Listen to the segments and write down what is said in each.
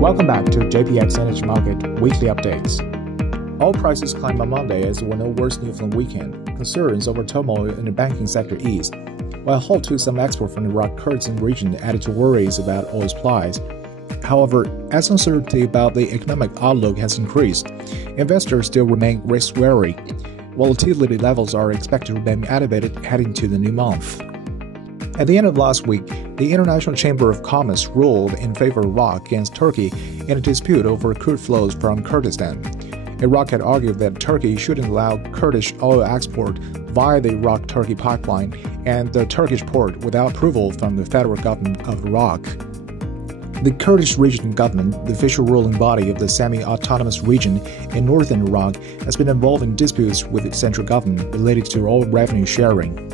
Welcome back to JPX Energy Market Weekly Updates. Oil prices climbed on Monday as there were no worse news from the weekend. Concerns over turmoil in the banking sector eased, while a halt to some export from the Iraq Kurdistan region added to worries about oil supplies. However, as uncertainty about the economic outlook has increased, investors still remain risk-wary. Volatility levels are expected to remain elevated heading into the new month. At the end of last week, the International Chamber of Commerce ruled in favor of Iraq against Turkey in a dispute over crude flows from Kurdistan. Iraq had argued that Turkey shouldn't allow Kurdish oil export via the Iraq-Turkey pipeline and the Turkish port without approval from the federal government of Iraq. The Kurdish regional government, the official ruling body of the semi-autonomous region in northern Iraq, has been involved in disputes with the central government related to oil revenue sharing.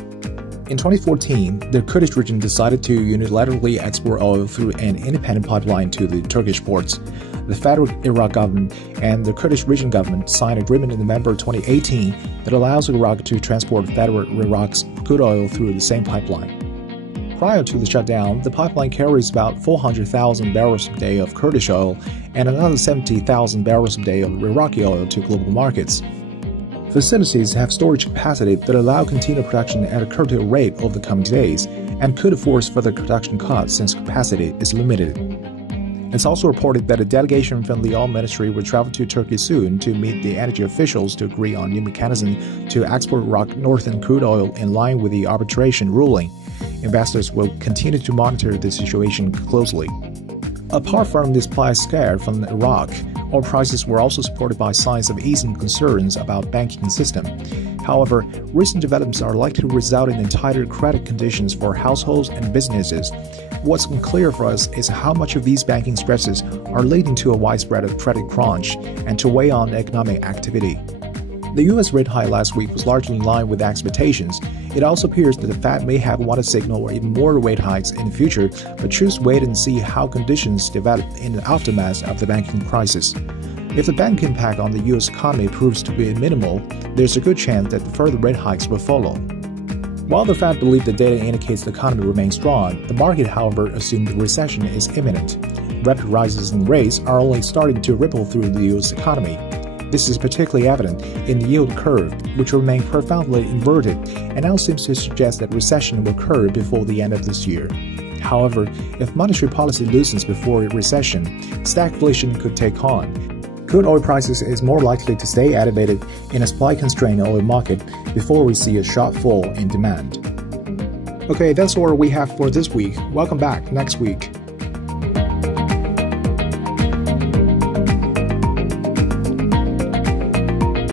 In 2014, the Kurdish region decided to unilaterally export oil through an independent pipeline to the Turkish ports. The federal Iraq government and the Kurdish region government signed an agreement in November 2018 that allows Iraq to transport federal Iraq's crude oil through the same pipeline. Prior to the shutdown, the pipeline carries about 400,000 barrels a day of Kurdish oil and another 70,000 barrels a day of Iraqi oil to global markets. Facilities have storage capacity that allow continued production at a curtailed rate over the coming days and could force further production cuts since capacity is limited. It's also reported that a delegation from the oil ministry will travel to Turkey soon to meet the energy officials to agree on new mechanism to export Iraq northern crude oil in line with the arbitration ruling. Investors will continue to monitor the situation closely. Apart from the supply scare from Iraq, oil prices were also supported by signs of easing concerns about banking system. However, recent developments are likely to result in tighter credit conditions for households and businesses. What's unclear for us is how much of these banking stresses are leading to a widespread of credit crunch and to weigh on economic activity. The U.S. rate hike last week was largely in line with expectations. It also appears that the Fed may have wanted to signal or even more rate hikes in the future, but choose to wait and see how conditions develop in the aftermath of the banking crisis. If the bank impact on the U.S. economy proves to be minimal, there's a good chance that further rate hikes will follow. While the Fed believes the data indicates the economy remains strong, the market, however, assumes the recession is imminent. Rapid rises in rates are only starting to ripple through the U.S. economy. This is particularly evident in the yield curve, which remains profoundly inverted and now seems to suggest that recession will occur before the end of this year. However, if monetary policy loosens before a recession, stagflation could take on. Crude oil prices is more likely to stay elevated in a supply-constrained oil market before we see a sharp fall in demand. Okay, that's all we have for this week. Welcome back next week.